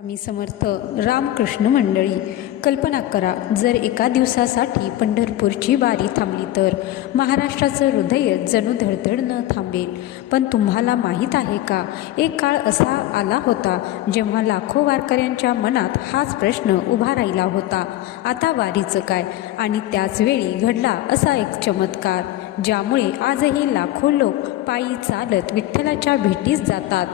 स्वामी समर्थ रामकृष्ण मंडळी, कल्पना करा, जर एका दिवसासाठी पंढरपूरची वारी थांबली तर महाराष्ट्राचं हृदय जणू धडधड न थांबेल. पण तुम्हाला माहीत आहे का, एक काळ असा आला होता जेव्हा लाखो वारकऱ्यांच्या मनात हाच प्रश्न उभा राहिला होता, आता वारीचं काय? आणि त्याच वेळी घडला असा एक चमत्कार ज्यामुळे आजही लाखो लोक पायी चालत विठ्ठलाच्या भेटीस जातात.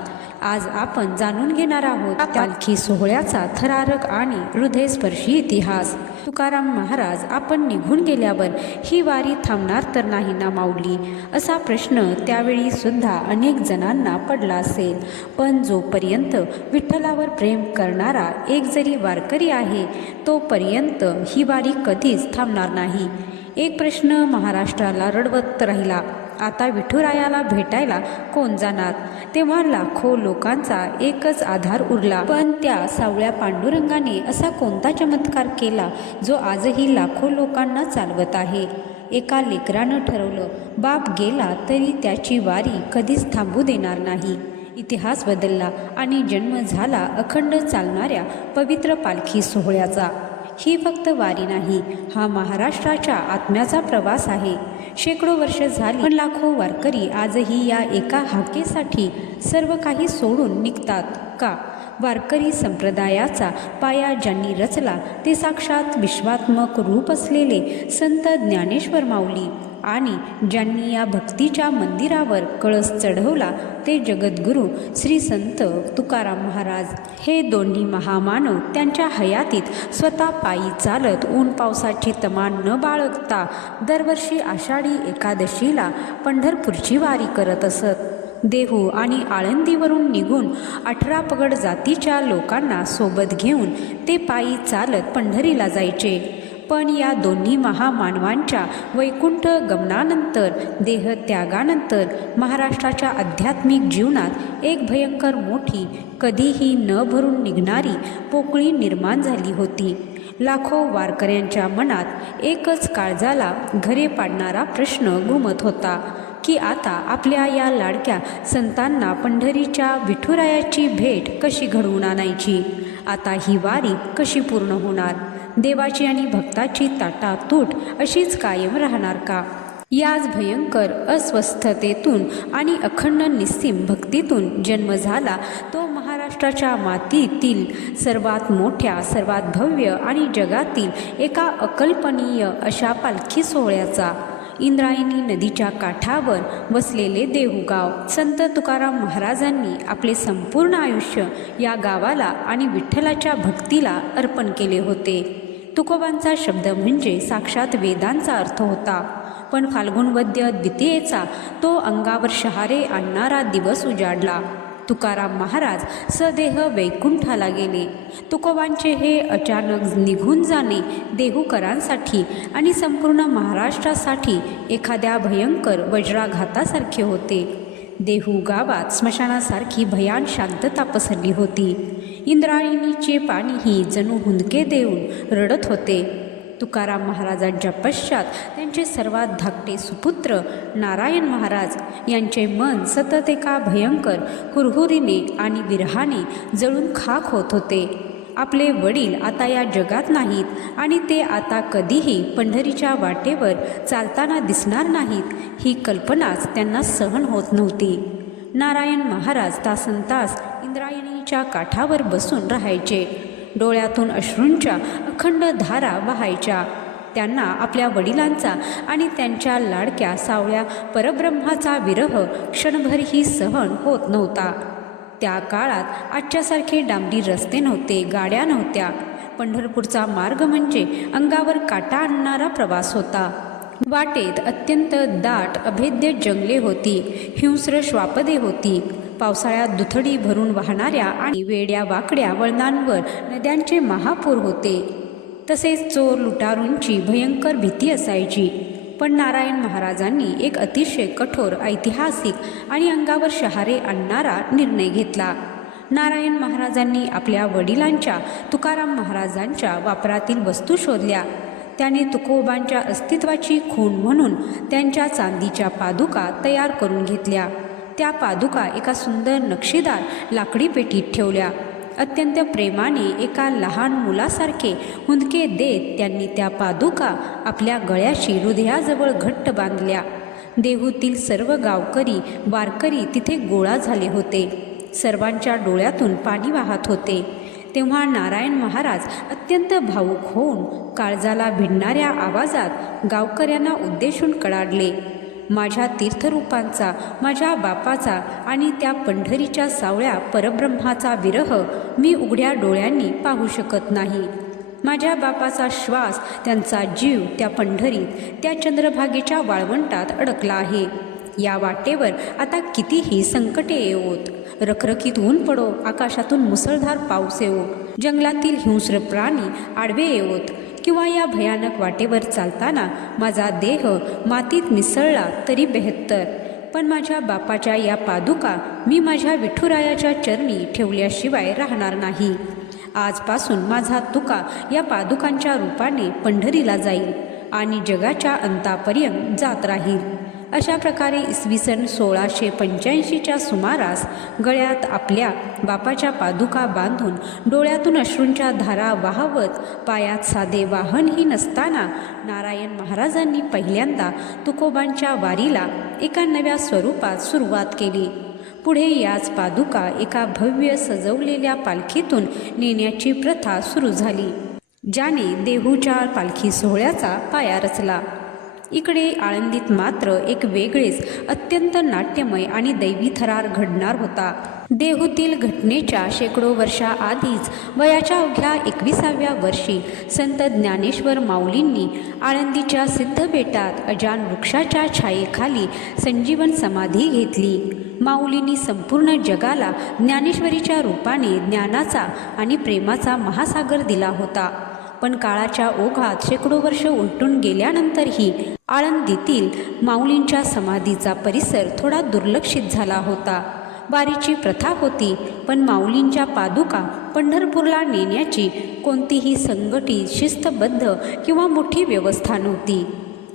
आज आपण जाणून घेणार आहोत पालखी सोहळ्याचा थरारक आणि हृदयस्पर्शी इतिहास. तुकाराम महाराज आपण निघून गेल्यावर ही वारी थांबणार तर नाही ना माऊली, असा प्रश्न त्यावेळी सुद्धा अनेक जणांना पडला असेल. पण जोपर्यंत विठ्ठलावर प्रेम करणारा एक जरी वारकरी आहे तोपर्यंत ही वारी कधीच थांबणार नाही. एक प्रश्न महाराष्ट्राला रडवत राहिला, आता विठुरायाला भेटायला कोण जाणार? तेव्हा लाखो लोकांचा एकच आधार उरला, पण त्या सावळ्या पांडुरंगाने असा कोणता चमत्कार केला जो आजही लाखो लोकांना चालवत आहे? एका लेकरानं ठरवलं, बाप गेला तरी त्याची वारी कधीच थांबू देणार नाही. इतिहास बदलला आणि जन्म झाला अखंड चालणाऱ्या पवित्र पालखी सोहळ्याचा. ही फक्त वारी नाही, हा महाराष्ट्राच्या आत्म्याचा प्रवास आहे. शेकडो वर्ष झाली पण लाखो वारकरी आजही या एका हाकेसाठी सर्व काही सोडून निघतात का? वारकरी संप्रदायाचा पाया ज्यांनी रचला ते साक्षात विश्वात्मक रूप असलेले संत ज्ञानेश्वर माऊली, आणि ज्यांनी या भक्तीच्या मंदिरावर कळस चढवला ते जगद्गुरू श्री संत तुकाराम महाराज. हे दोन्ही महामानव त्यांच्या हयातीत स्वतः पायी चालत ऊन पावसाची तमा न बाळगता दरवर्षी आषाढी एकादशीला पंढरपूरची वारी करत असत. देहू आणि आळंदीवरून निघून 18 पगड जातीच्या लोकांना सोबत घेऊन ते पायी चालत पंढरीला जायचे. पण या दोन्ही महामानवांच्या वैकुंठ गमनानंतर, देहत्यागानंतर महाराष्ट्राच्या आध्यात्मिक जीवनात एक भयंकर मोठी, कधीही न भरून निघणारी पोकळी निर्माण झाली होती. लाखो वारकऱ्यांच्या मनात एकच काळजाला घरे पाडणारा प्रश्न घुमत होता की आता आपल्या या लाडक्या संतांना पंढरीच्या विठुरायाची भेट कशी घडवून आणायची? आता ही वारी कशी पूर्ण होणार? देवाची आणि भक्ताची ताटातूट अशीच कायम राहणार का? याच भयंकर अस्वस्थतेतून आणि अखंड निस्सीम भक्तीतून जन्म झाला तो महाराष्ट्राच्या मातीतील सर्वात मोठ्या, सर्वात भव्य आणि जगातील एका अकल्पनीय अशा पालखी सोहळ्याचा. इंद्रायणी नदीच्या काठावर वसलेले देहू गाव. संत तुकाराम महाराजांनी आपले संपूर्ण आयुष्य या गावाला आणि विठ्ठलाच्या भक्तीला अर्पण केले होते. तुकोबांचा शब्द म्हणजे साक्षात वेदांचा अर्थ होता. पण फाल्गुन वद्य द्वितीयेचा तो अंगावर शहारे आणणारा दिवस उजाडला. तुकाराम महाराज सदेह वैकुंठाला गेले. तुकोबांचे हे अचानक निघून जाणे देहूकरांसाठी आणि संपूर्ण महाराष्ट्रासाठी एखाद्या भयंकर वज्राघातासारखे होते. देहू गावात स्मशानासारखी भयान शांतता पसरली होती. इंद्रायणीचे पाणीही जणू हुंदके देऊन रडत होते. तुकाराम महाराजांच्या पश्चात त्यांचे सर्वात धाकटे सुपुत्र नारायण महाराज यांचे मन सतत एका भयंकर हुरहुरीने आणि विरहाने जळून खाक होत होते. आपले वडील आता या जगात नाहीत आणि ते आता कधीही पंढरीच्या वाटेवर चालताना दिसणार नाहीत, ही कल्पनाच त्यांना सहन होत नव्हती. नारायण महाराज तासनतास इंद्रायणीच्या काठावर बसून राहायचे. डोळ्यातून अश्रूंच्या अखंड धारा वाहायच्या. त्यांना आपल्या वडिलांचा आणि त्यांच्या लाडक्या सावळ्या परब्रह्माचा विरह क्षणभरही सहन होत नव्हता. त्या काळात आजच्यासारखे डांबरी रस्ते नव्हते, गाड्या नव्हत्या. पंढरपूरचा मार्ग म्हणजे अंगावर काटा आणणारा प्रवास होता. वाटेत अत्यंत दाट अभेद्य जंगले होती, हिंस्र श्वापदे होती. पावसाळ्यात दुथडी भरून वाहणाऱ्या आणि वेड्या वाकड्या वळणांवर नद्यांचे महापूर होते. तसेच चोर लुटारूंची भयंकर भीती असायची. पण नारायण महाराजांनी एक अतिशय कठोर, ऐतिहासिक आणि अंगावर शहारे आणणारा निर्णय घेतला. नारायण महाराजांनी आपल्या वडिलांच्या तुकाराम महाराजांच्या वापरातील वस्तू शोधल्या. त्याने तुकोबांच्या अस्तित्वाची खूण म्हणून त्यांच्या चांदीच्या पादुका तयार करून घेतल्या. त्या पादुका एका सुंदर नक्षीदार लाकडी पेटीत ठेवल्या. अत्यंत प्रेमाने एका लहान मुलासारखे हुंदके देत त्यांनी त्या पादुका आपल्या गळ्याशी हृदयाजवळ घट्ट बांधल्या. देहूतील सर्व गावकरी वारकरी तिथे गोळा झाले होते. सर्वांच्या डोळ्यातून पाणी वाहत होते. तेव्हा नारायण महाराज अत्यंत भावूक होऊन काळजाला भिडणाऱ्या आवाजात गावकऱ्यांना उद्देशून कडाडले. माझ्या तीर्थरूपांचा, माझ्या बापाचा आणि त्या पंढरीच्या सावळ्या परब्रह्माचा विरह मी उघड्या डोळ्यांनी पाहू शकत नाही. माझ्या बापाचा श्वास, त्यांचा जीव त्या पंढरीत, त्या चंद्रभागेच्या वाळवंटात अडकला आहे. या वाटेवर आता कितीही संकटे येवोत, रखरखीत ऊन पडो, आकाशातून मुसळधार पाऊस येवो, जंगलातील हिंस्र प्राणी आडवे येवोत किंवा या भयानक वाटेवर चालताना माझा देह मातीत मिसळला तरी बेहत्तर, पण माझ्या बापाच्या या पादुका मी माझ्या विठुरायाच्या चरणी ठेवल्याशिवाय राहणार नाही. आजपासून माझा तुका या पादुकांच्या रूपाने पंढरीला जाईल आणि जगाच्या अंतापर्यंत जात राहील. अशा प्रकारे इसवी सन 1685च्या सुमारास गळ्यात आपल्या बापाच्या पादुका बांधून, डोळ्यातून अश्रूंच्या धारा वाहवत, पायात साधे वाहनही नसताना नारायण महाराजांनी पहिल्यांदा तुकोबांच्या वारीला एका नव्या स्वरूपात सुरुवात केली. पुढे याच पादुका एका भव्य सजवलेल्या पालखीतून नेण्याची प्रथा सुरू झाली, ज्याने देहूच्या पालखी सोहळ्याचा पाया रचला. इकडे आळंदीत मात्र एक वेगळेच अत्यंत नाट्यमय आणि दैवी थरार घडणार होता. देहूतील घटनेच्या शेकडो वर्षाआधीच वयाच्या अवघ्या 21व्या वर्षी संत ज्ञानेश्वर माऊलींनी आळंदीच्या सिद्धबेटात अजान वृक्षाच्या छायेखाली संजीवन समाधी घेतली. माऊलींनी संपूर्ण जगाला ज्ञानेश्वरीच्या रूपाने ज्ञानाचा आणि प्रेमाचा महासागर दिला होता. पण काळाच्या ओघात शेकडो वर्ष उलटून गेल्यानंतरही आळंदीतील माऊलींच्या समाधीचा परिसर थोडा दुर्लक्षित झाला होता. वारीची प्रथा होती, पण माऊलींच्या पादुका पंढरपूरला नेण्याची कोणतीही संघटित, शिस्तबद्ध किंवा मोठी व्यवस्था नव्हती.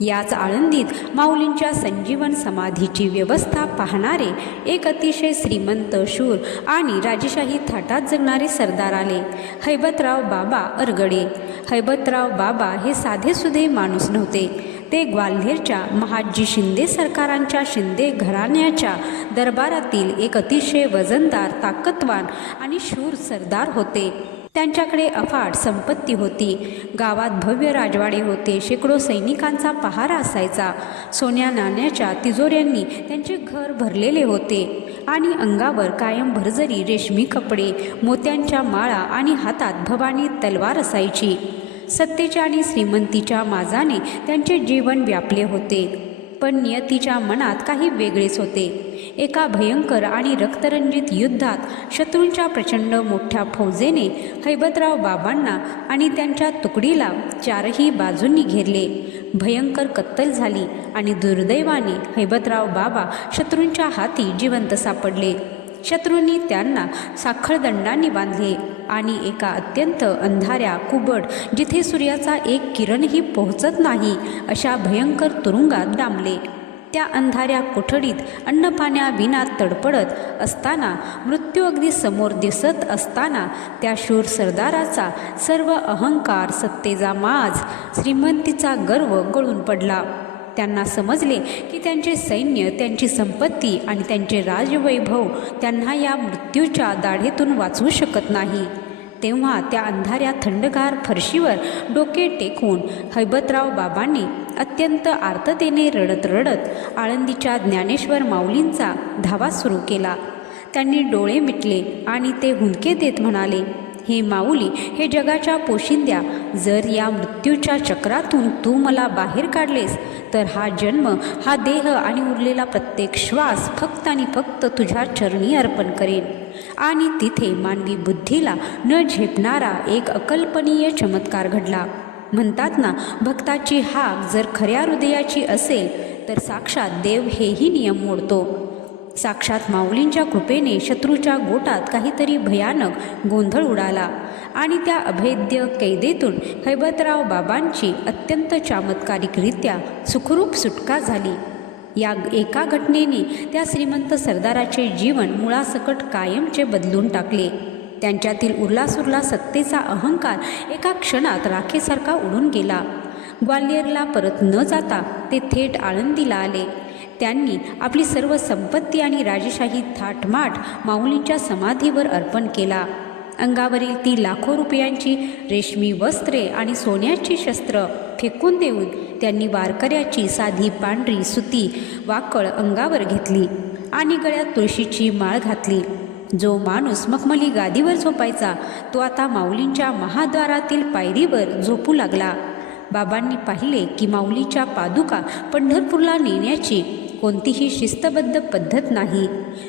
याच आळंदीत माऊलींच्या संजीवन समाधीची व्यवस्था पाहणारे एक अतिशय श्रीमंत, शूर आणि राजेशाही थाटात जगणारे सरदार आले. हैबतराव बाबा अरगडे. हैबतराव बाबा हे साधेसुधे माणूस नव्हते. ते ग्वाल्हेरच्या महादजी शिंदे सरकारांच्या शिंदे घराण्याच्या दरबारातील एक अतिशय वजनदार, ताकदवान आणि शूर सरदार होते. त्यांच्याकडे अफाट संपत्ती होती. गावात भव्य राजवाडे होते. शेकडो सैनिकांचा पहारा असायचा. सोन्या नाण्याच्या तिजोऱ्यांनी त्यांचे घर भरलेले होते आणि अंगावर कायम भरजरी रेशमी कपडे, मोत्यांच्या माळा आणि हातात भवानी तलवार असायची. सत्तेच्या आणि श्रीमंतीच्या माजाने त्यांचे जीवन व्यापले होते. पण नियतीच्या मनात काही वेगळेच होते. एका भयंकर आणि रक्तरंजित युद्धात शत्रूंच्या प्रचंड मोठ्या फौजेने हैबतराव बाबांना आणि त्यांच्या तुकडीला चारही बाजूंनी घेरले. भयंकर कत्तल झाली आणि दुर्दैवाने हैबतराव बाबा शत्रूंच्या हाती जिवंत सापडले. शत्रूंनी त्यांना साखळदंडांनी बांधले आणि एका अत्यंत अंधाऱ्या, कुबड, जिथे सूर्याचा एक किरणही पोहोचत नाही अशा भयंकर तुरुंगात डांबले. त्या अंधाऱ्या कोठडीत अन्नपाण्याविना तडपडत असताना, मृत्यू अगदी समोर दिसत असताना त्या शूर सरदाराचा सर्व अहंकार, सत्तेचा माज, श्रीमंतीचा गर्व गळून पडला. त्यांना समजले की त्यांचे सैन्य, त्यांची संपत्ती आणि त्यांचे राजवैभव त्यांना या मृत्यूच्या दाढेतून वाचवू शकत नाही. तेव्हा त्या अंधाऱ्या थंडगार फरशीवर डोके टेकवून हैबतराव बाबांनी अत्यंत आर्ततेने रडत रडत आळंदीच्या ज्ञानेश्वर माऊलींचा धावा सुरू केला. त्यांनी डोळे मिटले आणि ते हुंदके देत म्हणाले, हे माऊली, हे जगाच्या पोशिंद्या, जर या मृत्यूच्या चक्रातून तू मला बाहेर काढलेस तर हा जन्म, हा देह आणि उरलेला प्रत्येक श्वास फक्त आणि फक्त तुझ्या चरणी अर्पण करेन. आणि तिथे मानवी बुद्धीला न झेपणारा एक अकल्पनीय चमत्कार घडला. म्हणतात ना, भक्ताची हाक जर खऱ्या हृदयाची असेल तर साक्षात देव हेही नियम मोडतो. साक्षात माऊलींच्या कृपेने शत्रूच्या गोटात काहीतरी भयानक गोंधळ उडाला आणि त्या अभेद्य कैदेतून हैबतराव बाबांची अत्यंत चमत्कारिकरित्या सुखरूप सुटका झाली. या एका घटनेने त्या श्रीमंत सरदाराचे जीवन मुळासकट कायमचे बदलून टाकले. त्यांच्यातील उरलासुरला सत्तेचा अहंकार एका क्षणात राखेसारखा उडून गेला. ग्वाल्हेरला परत न जाता ते थेट आळंदीला आले. त्यांनी आपली सर्व संपत्ती आणि राजेशाही थाटमाट माऊलींच्या समाधीवर अर्पण केला. अंगावरील ती लाखो रुपयांची रेशमी वस्त्रे आणि सोन्याची शस्त्र फेकून देऊन त्यांनी वारकऱ्याची साधी पांढरी सुती वाकळ अंगावर घेतली आणि गळ्यात तुळशीची माळ घातली. जो माणूस मखमली गादीवर झोपायचा तो आता माऊलींच्या महाद्वारातील पायरीवर झोपू लागला. बाबांनी पाहिले की माऊलीच्या पादुका पंढरपूरला नेण्याची कोणतीही शिस्तबद्ध पद्धत नाही.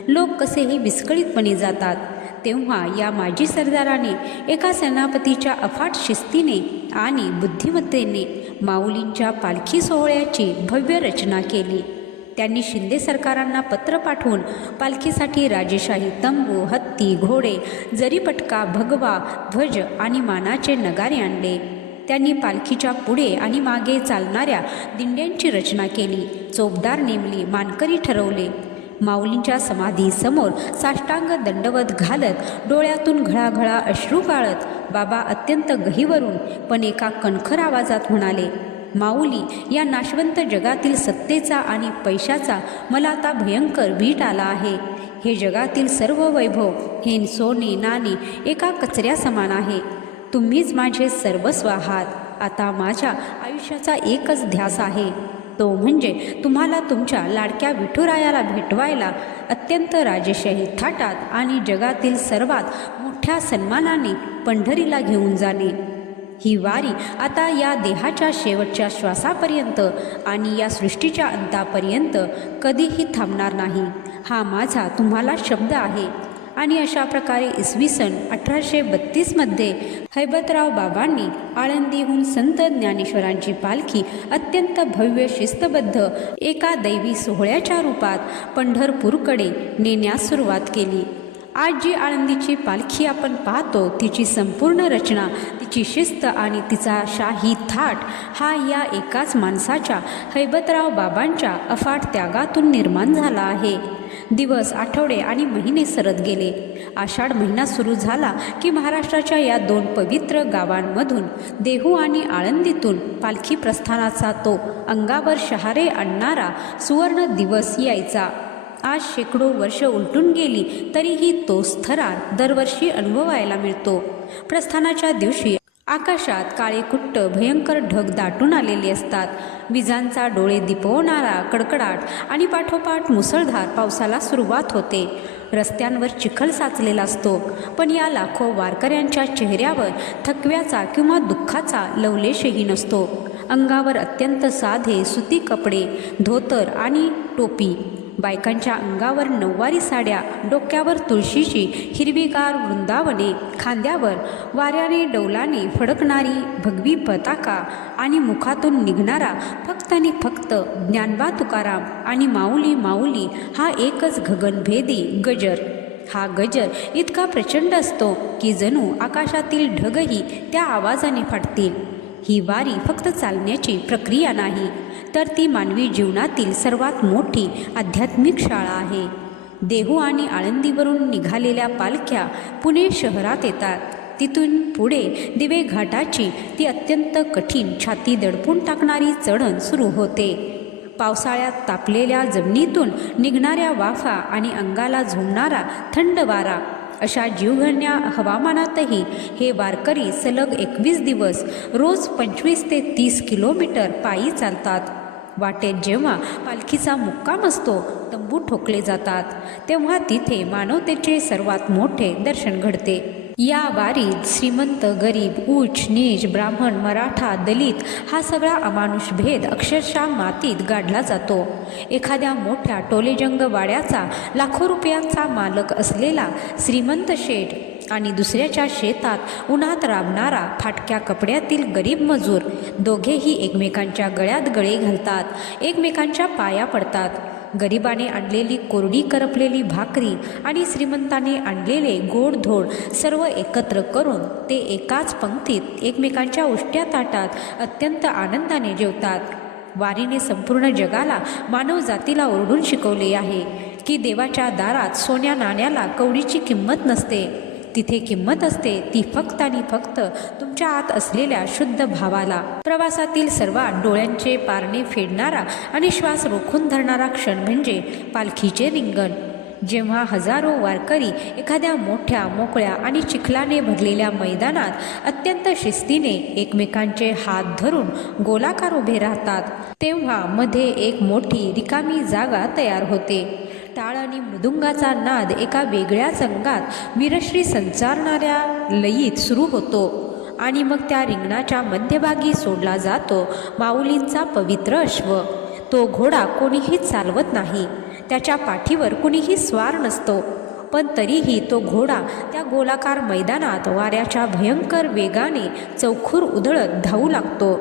लोक कसेही विस्कळीतपणे जातात. तेव्हा या माजी सरदाराने एका सेनापतीच्या अफाट शिस्तीने आणि बुद्धिमत्तेने माऊलींच्या पालखी सोहळ्याची भव्य रचना केली. त्यांनी शिंदे सरकारांना पत्र पाठवून पालखीसाठी राजेशाही तंबू, हत्ती, घोडे, जरीपटका, भगवा, ध्वज आणि मानाचे नगारे आणले. त्यांनी पालखीच्या पुढे आणि मागे चालणाऱ्या दिंड्यांची रचना केली, चोपदार नेमली, मानकरी ठरवले. माऊलींच्या समाधीसमोर साष्टांग दंडवत घालत डोळ्यातून घळाघळा अश्रू गाळत बाबा अत्यंत गहिवरून पण एका कणखर आवाजात म्हणाले, माऊली, या नाशवंत जगातील सत्तेचा आणि पैशाचा मला आता भयंकर वीट आला आहे. हे जगातील सर्व वैभव, हे सोने नाणे एका कचऱ्या समान आहे. तुम्हीच माझे सर्वस्व आहात. आता माझ्या आयुष्याचा एकच ध्यास आहे, तो म्हणजे तुम्हाला तुमच्या लाडक्या विठुरायाला भेटवायला अत्यंत राजेशाही थाटात आणि जगातील सर्वात मोठ्या सन्मानाने पंढरीला घेऊन जाणे. ही वारी आता या देहाच्या शेवटच्या श्वासापर्यंत आणि या सृष्टीच्या अंतापर्यंत कधीही थांबणार नाही, हा माझा तुम्हाला शब्द आहे. आणि अशा प्रकारे इसवी सन 1832मध्ये हैबतराव बाबांनी आळंदीहून संत ज्ञानेश्वरांची पालखी अत्यंत भव्य शिस्तबद्ध एका दैवी सोहळ्याच्या रूपात पंढरपूरकडे नेण्यास सुरुवात केली. आज जी आळंदीची पालखी आपण पाहतो तिची संपूर्ण रचना, तिची शिस्त आणि तिचा शाही थाट हा या एकाच माणसाच्या हैबतराव बाबांच्या अफाट त्यागातून निर्माण झाला आहे. दिवस, आठवडे आणि महिने सरत गेले. आषाढ महिना सुरू झाला की महाराष्ट्राच्या या दोन पवित्र गावांमधून देहू आणि आळंदीतून पालखी प्रस्थानाचा तो अंगावर शहारे आणणारा सुवर्ण दिवस यायचा. आज शेकडो वर्ष उलटून गेली तरीही तोच थरार दरवर्षी अनुभवायला मिळतो. प्रस्थानाच्या दिवशी आकाशात काळेकुट्ट भयंकर ढग दाटून आलेले असतात. विजांचा डोळे दिपवणारा कडकडाट आणि पाठोपाठ मुसळधार पावसाला सुरुवात होते. रस्त्यांवर चिखल साचलेला असतो, पण या लाखो वारकऱ्यांच्या चेहऱ्यावर थकव्याचा किंवा दुःखाचा लवलेशही नसतो. अंगावर अत्यंत साधे सुती कपडे, धोतर आणि टोपी. बायकांच्या अंगावर नऊवारी साड्या, डोक्यावर तुळशीची हिरवीगार वृंदावने, खांद्यावर वाऱ्याने डौलाने फडकणारी भगवी पताका आणि मुखातून निघणारा फक्त आणि फक्त ज्ञानबा तुकाराम आणि माऊली माऊली हा एकच गगनभेदी गजर. हा गजर इतका प्रचंड असतो की जणू आकाशातील ढगही त्या आवाजाने फाटतील. ही वारी फक्त चालण्याची प्रक्रिया नाही, तर ती मानवी जीवनातील सर्वात मोठी आध्यात्मिक शाळा आहे. देहू आणि आळंदीवरून निघालेल्या पालख्या पुणे शहरात येतात. तिथून पुढे दिवे घाटाची ती अत्यंत कठीण, छाती दडपून टाकणारी चढण सुरू होते. पावसाळ्यात तापलेल्या जमिनीतून निघणाऱ्या वाफा आणि अंगाला झोंबणारा थंड वारा अशा जीवघेण्या हवामानातही हे वारकरी सलग 21 दिवस रोज 25 ते 30 किलोमीटर पायी चालतात. वाटेत जेव्हा पालखीचा मुक्काम असतो, तंबू ठोकले जातात, तेव्हा तिथे मानवतेचे सर्वात मोठे दर्शन घडते. या वारीत श्रीमंत, गरीब, उच्च नीच, ब्राह्मण, मराठा, दलित हा सगळा अमानुष भेद अक्षरशः मातीत गाडला जातो. एखाद्या मोठ्या टोलेजंग वाड्याचा लाखो रुपयांचा मालक असलेला श्रीमंत शेठ आणि दुसऱ्याच्या शेतात उन्हात राबणारा फाटक्या कपड्यातील गरीब मजूर, दोघेही एकमेकांच्या गळ्यात गळे घालतात, एकमेकांच्या पाया पडतात. गरिबाने आणलेली कोरडी करपलेली भाकरी आणि श्रीमंताने आणलेले गोडधोड सर्व एकत्र करून ते एकाच पंक्तीत एकमेकांच्या उष्ट्या ताटात अत्यंत आनंदाने जेवतात. वारीने संपूर्ण जगाला, मानव जातीला ओरडून शिकवले आहे की देवाच्या दारात सोन्या नाण्याला कवडीची किंमत नसते. तिथे किंमत असते ती फक्त आणि फक्त तुमच्या आत असलेल्या शुद्ध भावाला. प्रवासातील सर्वात डोळ्यांचे पारणे फेडणारा आणि श्वास रोखून धरणारा क्षण म्हणजे पालखीचे रिंगण. जेव्हा हजारो वारकरी एखाद्या मोठ्या मोकळ्या आणि चिखलाने भरलेल्या मैदानात अत्यंत शिस्तीने एकमेकांचे हात धरून गोलाकार उभे राहतात, तेव्हा मध्ये एक मोठी रिकामी जागा तयार होते. टाळ आणि मृदुंगाचा नाद एका वेगळ्याच अंगात वीरश्री संचारणाऱ्या लयीत सुरू होतो आणि मग त्या रिंगणाच्या मध्यभागी सोडला जातो माऊलींचा पवित्र अश्व. तो घोडा कोणीही चालवत नाही, त्याच्या पाठीवर कुणीही स्वार नसतो, पण तरीही तो घोडा त्या गोलाकार मैदानात वाऱ्याच्या भयंकर वेगाने चौखूर उधळत धावू लागतो.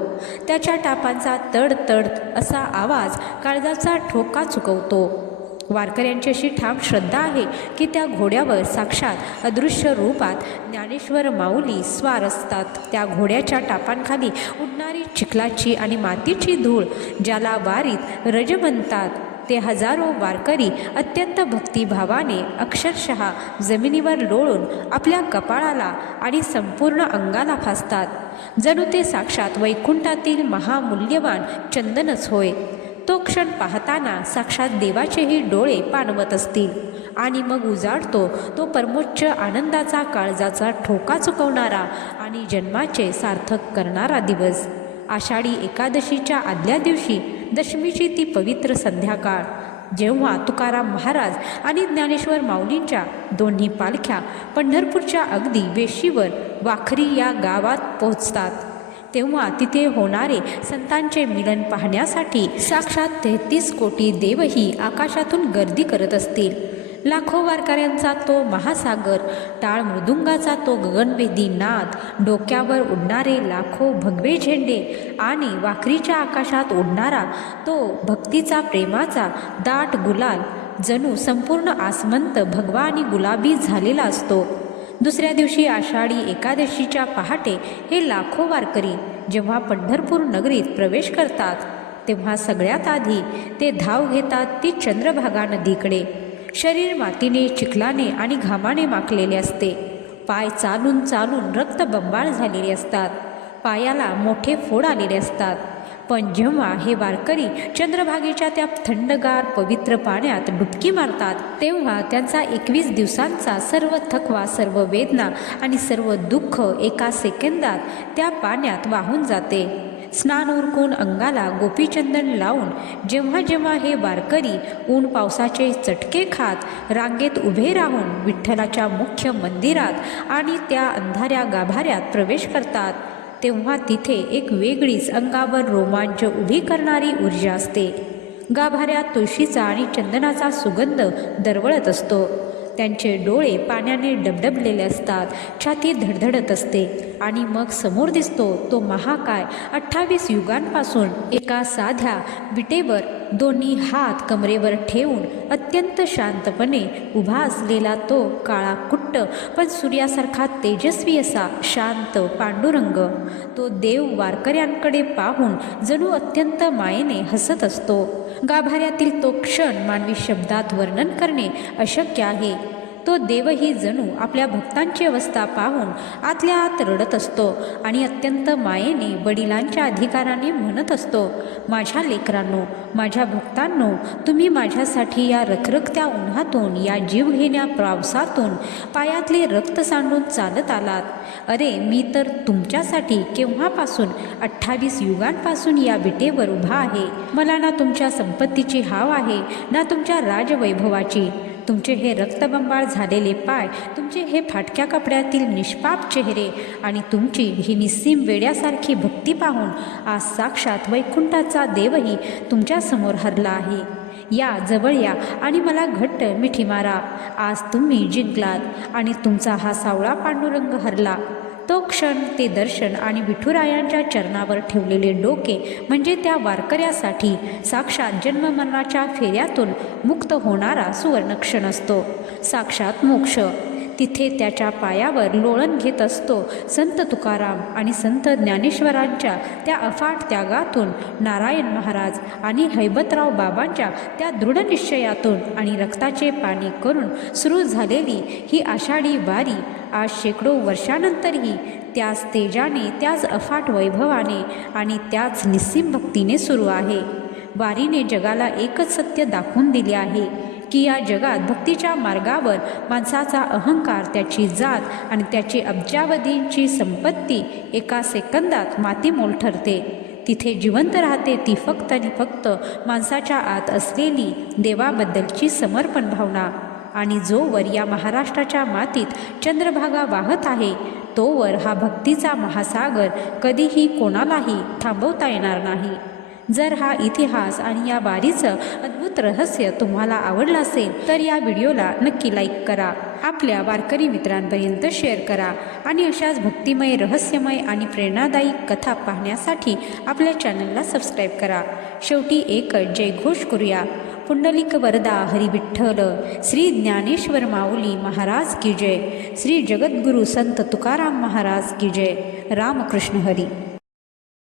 त्याच्या टापांचा तड तड असा आवाज काळजाचा ठोका चुकवतो. वारकऱ्यांची अशी ठाम श्रद्धा आहे की त्या घोड्यावर साक्षात अदृश्य रूपात ज्ञानेश्वर माऊली स्वार असतात. त्या घोड्याच्या टापांखाली उडणारी चिखलाची आणि मातीची धूळ, ज्याला वारीत रज म्हणतात, ते हजारो वारकरी अत्यंत भक्तिभावाने अक्षरशः जमिनीवर लोळून आपल्या कपाळाला आणि संपूर्ण अंगाला फासतात. जणू ते साक्षात वैकुंठातील महामूल्यवान चंदनच होय. तो क्षण पाहताना साक्षात देवाचेही डोळे पाणवत असतील. आणि मग उजाडतो तो परमोच्च आनंदाचा, काळजाचा ठोका चुकवणारा आणि जन्माचे सार्थक करणारा दिवस. आषाढी एकादशीच्या आदल्या दिवशी दशमीची ती पवित्र संध्याकाळ, जेव्हा तुकाराम महाराज आणि ज्ञानेश्वर माऊलींच्या दोन्ही पालख्या पंढरपूरच्या अगदी वेशीवर वाखरी या गावात पोहोचतात, तेव्हा तिथे होणारे संतांचे मिलन पाहण्यासाठी साक्षात 33 कोटी देवही आकाशातून गर्दी करत असतील. लाखो वारकऱ्यांचा तो महासागर, टाळ मृदुंगाचा तो गगनभेदी नाद, डोक्यावर उडणारे लाखो भगवे झेंडे आणि वाखरीच्या आकाशात उडणारा तो भक्तीचा प्रेमाचा दाट गुलाल, जणू संपूर्ण आसमंत भगवा आणि गुलाबी झालेला असतो. दुसऱ्या दिवशी आषाढी एकादशीच्या पहाटे हे लाखो वारकरी जेव्हा पंढरपूर नगरीत प्रवेश करतात, तेव्हा सगळ्यात आधी ते धाव घेतात ती चंद्रभागा नदीकडे. शरीर मातीने, चिखलाने आणि घामाने माखलेले असते. पाय चालून चालून रक्तबंबाळ झालेले असतात. पायाला मोठे फोड आलेले असतात. पण जेव्हा हे वारकरी चंद्रभागेच्या त्या थंडगार पवित्र पाण्यात डुबकी मारतात, तेव्हा त्यांचा 21 दिवसांचा सर्व थकवा, सर्व वेदना आणि सर्व दुःख एका सेकंदात त्या पाण्यात वाहून जाते. स्नान उरकून अंगाला गोपीचंदन लावून जेव्हा जेव्हा हे वारकरी ऊन पावसाचे चटके खात रांगेत उभे राहून विठ्ठलाच्या मुख्य मंदिरात आणि त्या अंधाऱ्या गाभाऱ्यात प्रवेश करतात, तेव्हा तिथे एक वेगळीच अंगावर रोमांच उभी करणारी ऊर्जा असते. गाभाऱ्यात तुळशीचा आणि चंदनाचा सुगंध दरवळत असतो. त्यांचे डोळे पाण्याने डबडबलेले असतात. छाती धडधडत असते. आणि मग समोर दिसतो तो महाकाय 28 युगांपासून एका साध्या विटेवर दोन्ही हात कमरेवर ठेवून अत्यंत शांतपणे उभा असलेला तो काळा कुट्ट पण सूर्यासारखा तेजस्वी असा शांत पांडुरंग. तो देव वारकऱ्यांकडे पाहून जणू अत्यंत मायेने हसत असतो. गाभाऱ्यातील तो क्षण मानवी शब्दात वर्णन करणे अशक्य आहे. तो देवही जणू आपल्या भक्तांची अवस्था पाहून आतल्या आत रडत असतो आणि अत्यंत मायेने वडिलांच्या अधिकाराने म्हणत असतो, माझ्या लेकरांनो, माझ्या भक्तांनो, तुम्ही माझ्यासाठी या रखरखत्या उन्हातून, या जीवघेण्या पावसातून पायातले रक्त सांडून चालत आलात. अरे, मी तर तुमच्यासाठी केव्हापासून 28 युगांपासून या विटेवर उभा आहे. मला ना तुमच्या संपत्तीची हाव आहे, ना तुमच्या राजवैभवाची. तुमचे हे रक्तबंबाळ झालेले पाय, तुमचे हे फाटक्या कपड्यातील निष्पाप चेहरे आणि तुमची ही निस्सीम वेड्यासारखी भक्ती पाहून आज साक्षात वैकुंठाचा देवही तुमच्यासमोर हरला आहे. या, जवळ या आणि मला घट्ट मिठी मारा. आज तुम्ही जिंकलात आणि तुमचा हा सावळा पांडुरंग हरला. तो क्षण, ते दर्शन आणि विठुरायांच्या चरणावर ठेवलेले डोके म्हणजे त्या वारकऱ्यासाठी साक्षात जन्ममरणाच्या फेऱ्यातून मुक्त होणारा सुवर्णक्षण असतो. साक्षात मोक्ष. तिथे त्याच्या पायावर लोळण घेत असतो संत तुकाराम आणि संत ज्ञानेश्वरांच्या त्या अफाट त्यागातून, नारायण महाराज आणि हैबतराव बाबांच्या त्या दृढ निश्चयातून आणि रक्ताचे पाणी करून सुरू झालेली ही आषाढी वारी आज शेकडो वर्षानंतरही त्याच तेजाने, त्याच अफाट वैभवाने आणि त्याच निस्सीम भक्तीने सुरू आहे. वारीने जगाला एकच सत्य दाखवून दिले आहे की या जगात भक्तीच्या मार्गावर माणसाचा अहंकार, त्याची जात आणि त्याची अब्जावधींची संपत्ती एका सेकंदात मातीमोल ठरते. तिथे जिवंत राहते ती फक्त आणि फक्त माणसाच्या आत असलेली देवाबद्दलची समर्पण भावना. आणि जोवर या महाराष्ट्राच्या मातीत चंद्रभागा वाहत आहे तोवर हा भक्तीचा महासागर कधीही कोणालाही थांबवता येणार नाही. जर हा इतिहास आणि या वारीचं अद्भुत रहस्य तुम्हाला आपलं असेल तर या व्हिडिओला नक्की लाईक करा, आपल्या वारकरी मित्रांपर्यंत शेअर करा आणि अशाच भक्तिमय, रहस्यमय आणि प्रेरणादायी कथा पाहण्यासाठी आपल्या चॅनलला सबस्क्राईब करा. शेवटी एकच जयघोष करूया. पुंडलिक वरदा हरी विठ्ठल, श्री ज्ञानेश्वर माऊली महाराज की जय, श्री जगद्गुरु संत तुकाराम महाराज की जय. रामकृष्ण हरी.